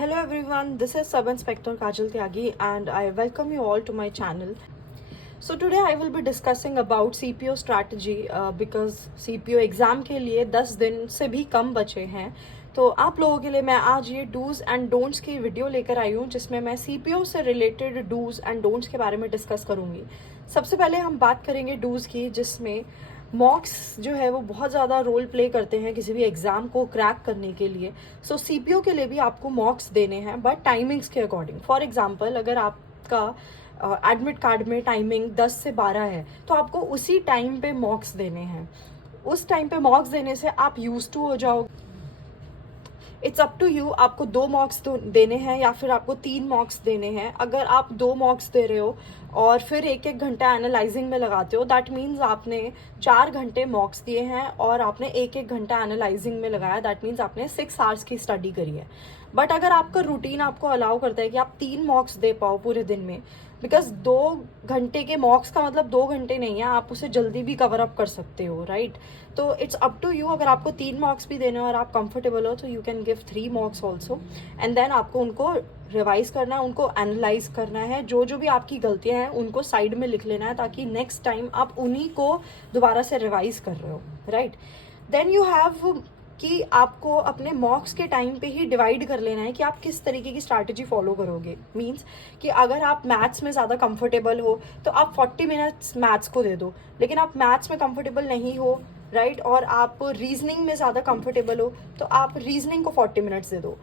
Hello everyone, this is Sub Inspector Kajal Tyagi and I welcome you all to my channel. So today I will be discussing about CPO strategy because CPO exam के लिए 10 दिन से भी कम बचे हैं. तो आप लोगों के लिए मैं आज ये डूज़ एंड डोंट्स की वीडियो लेकर आई हूँ जिसमें मैं CPO से रिलेटेड डूज़ एंड डोंट्स के बारे में डिस्कस करूँगी. सबसे पहले हम बात करेंगे डूज़ की, जिसमें मॉक्स जो है वो बहुत ज़्यादा रोल प्ले करते हैं किसी भी एग्ज़ाम को क्रैक करने के लिए. सो CPO के लिए भी आपको मॉक्स देने हैं बट टाइमिंग्स के अकॉर्डिंग. फॉर एग्जांपल, अगर आपका एडमिट कार्ड में टाइमिंग 10 से 12 है तो आपको उसी टाइम पे मॉक्स देने हैं. उस टाइम पे मॉक्स देने से आप यूज टू हो जाओगे. इट्स अप टू यू, आपको 2 मॉक्स देने हैं या फिर आपको 3 मॉक्स देने हैं. अगर आप 2 मॉक्स दे रहे हो और फिर 1-1 घंटा एनालाइजिंग में लगाते हो, दैट मीन्स आपने 4 घंटे मॉक्स दिए हैं और आपने 1-1 घंटा एनालाइजिंग में लगाया. दैट मीन्स आपने 6 आवर्स की स्टडी करी है. बट अगर आपका रूटीन आपको अलाउ करता है कि आप 3 मॉक्स दे पाओ पूरे दिन में, बिकॉज 2 घंटे के मॉक्स का मतलब 2 घंटे नहीं है, आप उसे जल्दी भी कवर अप कर सकते हो, राइट? तो इट्स अप टू यू. अगर आपको 3 मॉक्स भी देने और आप कंफर्टेबल हो तो you can give 3 mocks also and then आपको उनको रिवाइज करना है, उनको एनालाइज करना है. जो जो भी आपकी गलतियां हैं उनको साइड में लिख लेना है ताकि नेक्स्ट टाइम आप उन्हीं को दोबारा से रिवाइज कर रहे हो, राइट? देन यू हैव कि आपको अपने मॉक्स के टाइम पे ही डिवाइड कर लेना है कि आप किस तरीके की स्ट्रैटेजी फॉलो करोगे. मींस कि अगर आप मैथ्स में ज़्यादा कंफर्टेबल हो तो आप 40 मिनट्स मैथ्स को दे दो. लेकिन आप मैथ्स में कंफर्टेबल नहीं हो, राइट, और आप रीजनिंग में ज़्यादा कंफर्टेबल हो तो आप रीजनिंग को 40 मिनट्स दे दो.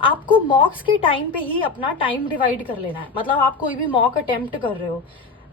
आपको मॉक्स के टाइम पे ही अपना टाइम डिवाइड कर लेना है. मतलब आप कोई भी मॉक अटेम्प्ट कर रहे हो,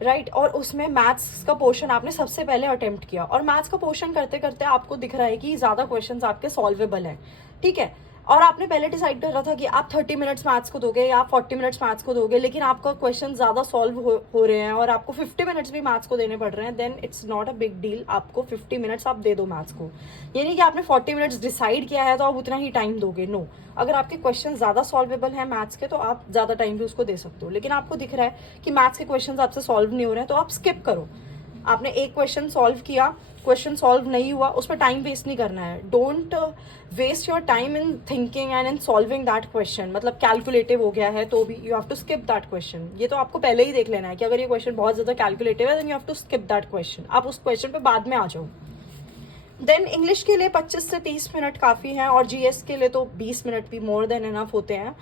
राइट, और उसमें मैथ्स का पोर्शन आपने सबसे पहले अटेम्प्ट किया और मैथ्स का पोर्शन करते करते आपको दिख रहा है कि ज़्यादा क्वेश्चंस आपके सॉल्वेबल हैं, ठीक है, और आपने पहले डिसाइड कर रहा था कि आप 30 मिनट्स मैथ्स को दोगे या आप 40 मिनट्स मैथ्स को दोगे, लेकिन आपका क्वेश्चन ज़्यादा सॉल्व हो रहे हैं और आपको 50 मिनट्स भी मैथ्स को देने पड़ रहे हैं. Then it's not a big deal. आपको 50 मिनट्स आप दे दो मैथ्स को. ये नहीं कि आपने 40 मिनट्स डिसाइड किया है तो आप उतना ही टाइम दोगे. नो, अगर आपके क्वेश्चन ज़्यादा सॉल्वेबल हैं मैथ्स के तो आप ज़्यादा टाइम भी उसको दे सकते हो. लेकिन आपको दिख रहा है कि मैथ्स के क्वेश्चन आपसे सॉल्व नहीं हो रहे हैं तो आप स्किप करो. आपने एक क्वेश्चन सॉल्व किया, क्वेश्चन सॉल्व नहीं हुआ, उस पर टाइम वेस्ट नहीं करना है. Don't waste your time in thinking and in solving that question. मतलब कैलकुलेटिव हो गया है तो भी you have to skip that question. ये तो आपको पहले ही देख लेना है कि अगर ये क्वेश्चन बहुत ज़्यादा कैलकुलेटिव है then you have to skip that question. आप उस क्वेश्चन पे बाद में आ जाओ. देन इंग्लिश के लिए 25 से 30 मिनट काफ़ी हैं और जीएस के लिए तो 20 मिनट भी मोर देन इनफ होते हैं.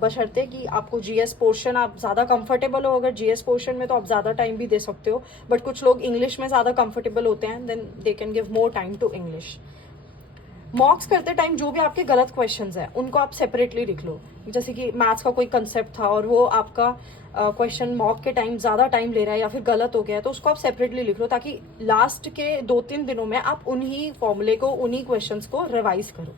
बशर्ते कि आपको जीएस पोर्शन आप ज़्यादा कंफर्टेबल हो. अगर जीएस पोर्शन में तो आप ज़्यादा टाइम भी दे सकते हो, बट कुछ लोग इंग्लिश में ज़्यादा कंफर्टेबल होते हैं, then they can give more time to English. Mocks करते टाइम जो भी आपके गलत क्वेश्चंस हैं उनको आप सेपरेटली लिख लो. जैसे कि मैथ्स का कोई कंसेप्ट था और वो आपका क्वेश्चन मॉक के टाइम ज़्यादा टाइम ले रहा है या फिर गलत हो गया है तो उसको आप सेपरेटली लिख लो ताकि लास्ट के 2-3 दिनों में आप उन्हीं फॉर्मूले को, उन्हीं क्वेश्चंस को रिवाइज करो.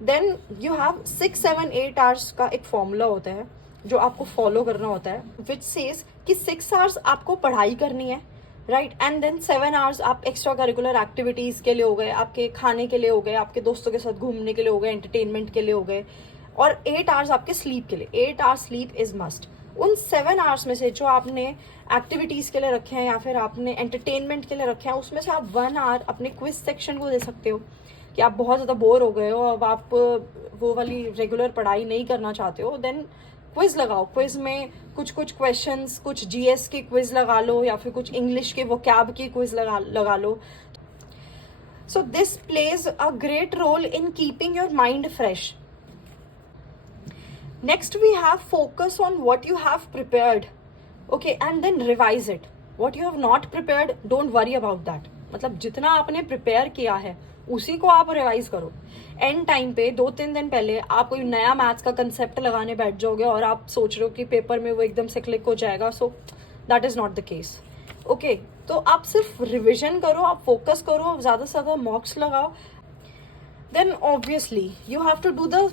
देन यू हैव 6-7-8 आवर्स का एक फॉर्मूला होता है जो आपको फॉलो करना होता है, विच सेज कि 6 आवर्स आपको पढ़ाई करनी है, राइट, एंड देन 7 आवर्स आप एक्स्ट्रा करिकुलर एक्टिविटीज़ के लिए हो गए, आपके खाने के लिए हो गए, आपके दोस्तों के साथ घूमने के लिए हो गए, एंटरटेनमेंट के लिए हो गए, और 8 आवर्स आपके स्लीप के लिए. 8 आवर्स स्लीप इज मस्ट. उन 7 आवर्स में से जो आपने एक्टिविटीज़ के लिए रखे हैं या फिर आपने एंटरटेनमेंट के लिए रखे हैं उसमें से आप 1 आवर अपने क्विज सेक्शन को दे सकते हो कि आप बहुत ज़्यादा बोर हो गए हो, अब आप वो वाली रेगुलर पढ़ाई नहीं करना चाहते हो. देन क्विज लगाओ. क्विज में कुछ क्वेश्चंस, कुछ जीएस की क्विज लगा लो या फिर कुछ इंग्लिश के वोकैब की क्विज लगा लो. So this plays a great role in keeping your mind fresh. Next we have focus on what you have prepared, okay, and then revise it. What you have not prepared, don't worry about that. मतलब जितना आपने prepare किया है उसी को आप revise करो. And time पे 2-3 दिन पहले आप कोई नया मैथ्स का कंसेप्ट लगाने बैठ जाओगे और आप सोच रहे हो कि पेपर में वो एकदम से क्लिक हो जाएगा. So that is not the case, okay. तो आप सिर्फ रिविजन करो, आप फोकस करो, ज़्यादा से ज़्यादा मॉक्स लगाओ. Then obviously you have to do the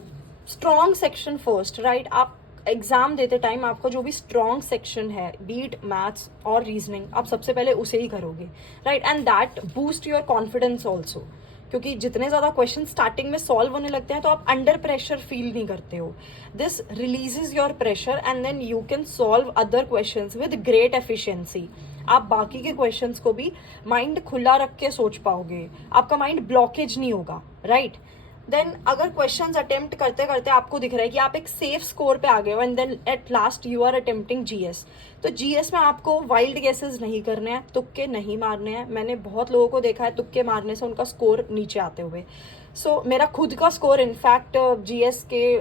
strong section first, right. आप एग्जाम देते टाइम आपका जो भी स्ट्रॉन्ग सेक्शन है, बीट मैथ्स और रीजनिंग, आप सबसे पहले उसे ही करोगे, right, and that boost your confidence also. क्योंकि जितने ज़्यादा क्वेश्चन स्टार्टिंग में सॉल्व होने लगते हैं तो आप अंडर प्रेशर फील नहीं करते हो. This releases your pressure and then you can solve other questions with great efficiency. आप बाकी के क्वेश्चंस को भी माइंड खुला रख के सोच पाओगे, आपका माइंड ब्लॉकेज नहीं होगा, राइट. देन अगर क्वेश्चंस अटेम्प्ट करते करते आपको दिख रहा है कि आप एक सेफ स्कोर पे आ गए हो and then at last you are attempting GS, तो जीएस में आपको वाइल्ड गेसेस नहीं करने हैं, तुक्के नहीं मारने हैं. मैंने बहुत लोगों को देखा है तुक्के मारने से उनका स्कोर नीचे आते हुए. सो मेरा खुद का स्कोर इनफैक्ट जीएस के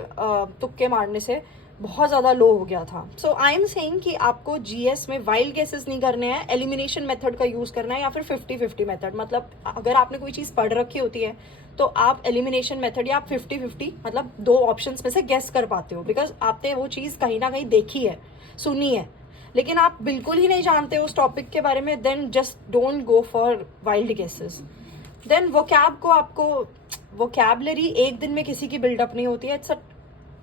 तुक्के मारने से बहुत ज़्यादा लो हो गया था. सो आई एम सेइंग कि आपको जीएस में वाइल्ड गेसेस नहीं करने हैं, एलिमिनेशन मेथड का यूज़ करना है या फिर 50-50 मेथड. मतलब अगर आपने कोई चीज़ पढ़ रखी होती है तो आप एलिमिनेशन मेथड या आप 50-50 मतलब दो ऑप्शंस में से गेस कर पाते हो, बिकॉज आपने वो चीज़ कहीं ना कहीं देखी है, सुनी है, लेकिन आप बिल्कुल ही नहीं जानते उस टॉपिक के बारे में. Then just don't go for wild guesses. Then vocab को आपको, वोकैबलरी एक दिन में किसी की बिल्डअप नहीं होती है, it's a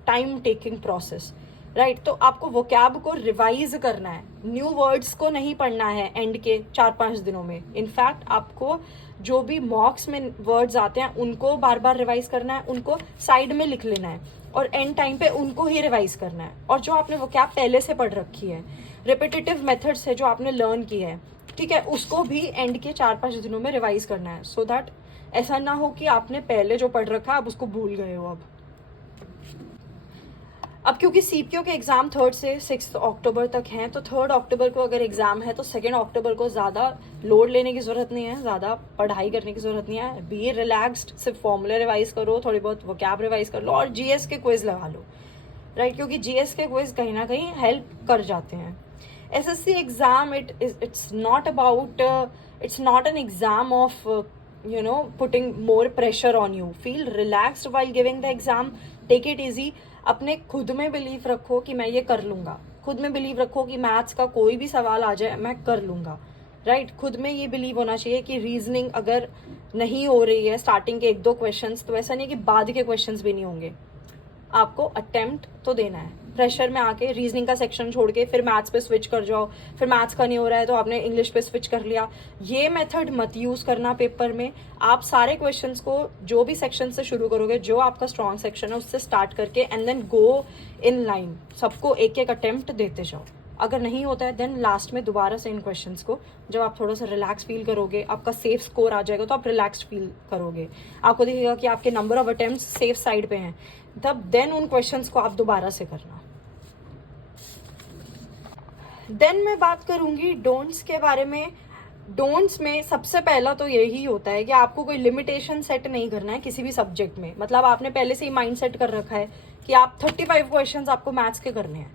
time taking process, right. तो आपको वोकैब को रिवाइज करना है, न्यू वर्ड्स को नहीं पढ़ना है एंड के 4-5 दिनों में. इनफैक्ट आपको जो भी मॉक्स में वर्ड्स आते हैं उनको बार बार रिवाइज करना है, उनको साइड में लिख लेना है और एंड टाइम पे उनको ही रिवाइज करना है. और जो आपने वोकैब पहले से पढ़ रखी है, रिपीटेटिव मेथड से जो आपने लर्न की है, ठीक है, उसको भी एंड के 4-5 दिनों में रिवाइज करना है, सो दैट ऐसा ना हो कि आपने पहले जो पढ़ रखा आप उसको भूल गए हो. अब क्योंकि सीपीओ के एग्जाम 3 से 6 अक्टूबर तक हैं, तो 3 अक्टूबर को अगर एग्जाम है तो 2 अक्टूबर को ज़्यादा लोड लेने की ज़रूरत नहीं है, ज़्यादा पढ़ाई करने की ज़रूरत नहीं है. बी रिलैक्स्ड, सिर्फ फॉर्मूले रिवाइज करो, थोड़ी बहुत वोकैब रिवाइज कर लो और जीएस के क्विज लगा लो, राइट. क्योंकि जीएस के क्विज कहीं ना कहीं हेल्प कर जाते हैं. SSC exam it's not about, it's not an exam of putting more pressure on you. Feel relaxed while giving the exam, take it easy. अपने खुद में बिलीव रखो कि मैं ये कर लूंगा, खुद में बिलीव रखो कि मैथ्स का कोई भी सवाल आ जाए मैं कर लूंगा, राइट. खुद में ये बिलीव होना चाहिए कि रीजनिंग अगर नहीं हो रही है स्टार्टिंग के 1-2 क्वेश्चंस, तो ऐसा नहीं कि बाद के क्वेश्चंस भी नहीं होंगे. आपको अटेम्प्ट तो देना है. प्रेशर में आके रीजनिंग का सेक्शन छोड़ के फिर मैथ्स पे स्विच कर जाओ, फिर मैथ्स का नहीं हो रहा है तो आपने इंग्लिश पे स्विच कर लिया. ये मेथड मत यूज करना पेपर में. आप सारे क्वेश्चंस को जो भी सेक्शन से शुरू करोगे, जो आपका स्ट्रॉन्ग सेक्शन है उससे स्टार्ट करके and then go in line, सबको एक एक अटेम्प्ट देते जाओ. अगर नहीं होता है देन लास्ट में दोबारा से इन क्वेश्चंस को, जब आप थोड़ा सा रिलैक्स फील करोगे, आपका सेफ स्कोर आ जाएगा तो आप रिलैक्स्ड फील करोगे, आपको दिखेगा कि आपके number of attempts safe side पे हैं, तब देन उन क्वेश्चंस को आप दोबारा से करना. देन मैं बात करूंगी डोंट्स के बारे में. डोंट्स में सबसे पहला तो यही होता है कि आपको कोई लिमिटेशन सेट नहीं करना है किसी भी सब्जेक्ट में. मतलब आपने पहले से ही माइंड सेट कर रखा है कि आप 35 क्वेश्चंस आपको मैथ्स के करने हैं.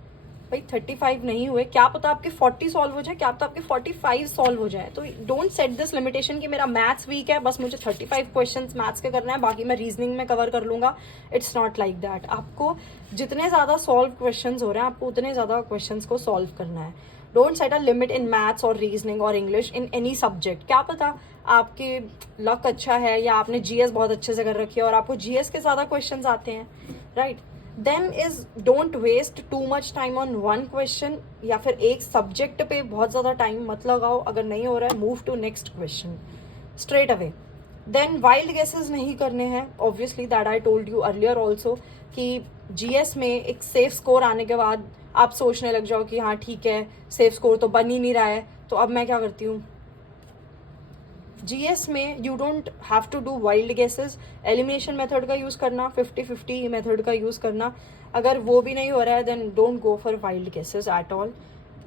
भाई 35 नहीं हुए, क्या पता आपके 40 सॉल्व हो जाए, क्या पता आपके 45 सॉल्व हो जाए. तो डोंट सेट दिस लिमिटेशन कि मेरा मैथ्स वीक है, बस मुझे 35 क्वेश्चंस मैथ्स के करना है, बाकी मैं रीजनिंग में कवर कर लूंगा. It's not like that. आपको जितने ज्यादा सॉल्व क्वेश्चंस हो रहे हैं, आपको उतने ज्यादा क्वेश्चंस को सॉल्व करना है. Don't set a limit in maths और रीजनिंग और इंग्लिश, इन एनी सब्जेक्ट. क्या पता आपके लक अच्छा है या आपने जीएस बहुत अच्छे से कर रखी है और आपको जीएस के ज्यादा क्वेश्चंस आते हैं, right. Then is don't waste too much time on one question, या फिर एक सब्जेक्ट पे बहुत ज्यादा टाइम मत लगाओ. अगर नहीं हो रहा है move to next question straight away. Then wild guesses नहीं करने हैं, obviously that I told you earlier also, कि जीएस में एक सेफ स्कोर आने के बाद आप सोचने लग जाओ कि हाँ ठीक है, सेफ स्कोर तो बन ही नहीं रहा है, तो अब मैं क्या करती हूँ. जीएस में you don't have to do wild guesses. Elimination method का यूज करना, 50-50 मेथड का यूज करना. अगर वो भी नहीं हो रहा है then don't go for wild guesses at all.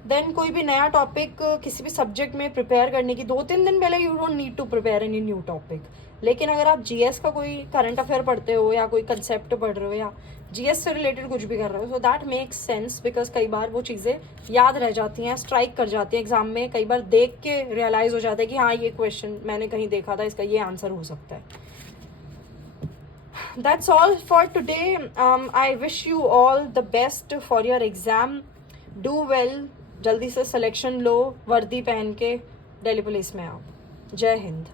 Then कोई भी नया टॉपिक किसी भी सब्जेक्ट में प्रिपेयर करने की 2-3 दिन पहले you don't need to prepare any new topic. लेकिन अगर आप जीएस का कोई करंट अफेयर पढ़ते हो या कोई कंसेप्ट पढ़ रहे हो या जीएस से रिलेटेड कुछ भी कर रहे हो, so that makes sense, because कई बार वो चीज़ें याद रह जाती हैं, स्ट्राइक कर जाती हैं एग्जाम में. कई बार देख के रियलाइज हो जाता है कि हाँ ये क्वेश्चन मैंने कहीं देखा था, इसका ये आंसर हो सकता है. That's all for today. I wish you all the best for your exam. Do well. जल्दी से सिलेक्शन लो, वर्दी पहन के दिल्ली पुलिस में आओ. जय हिंद.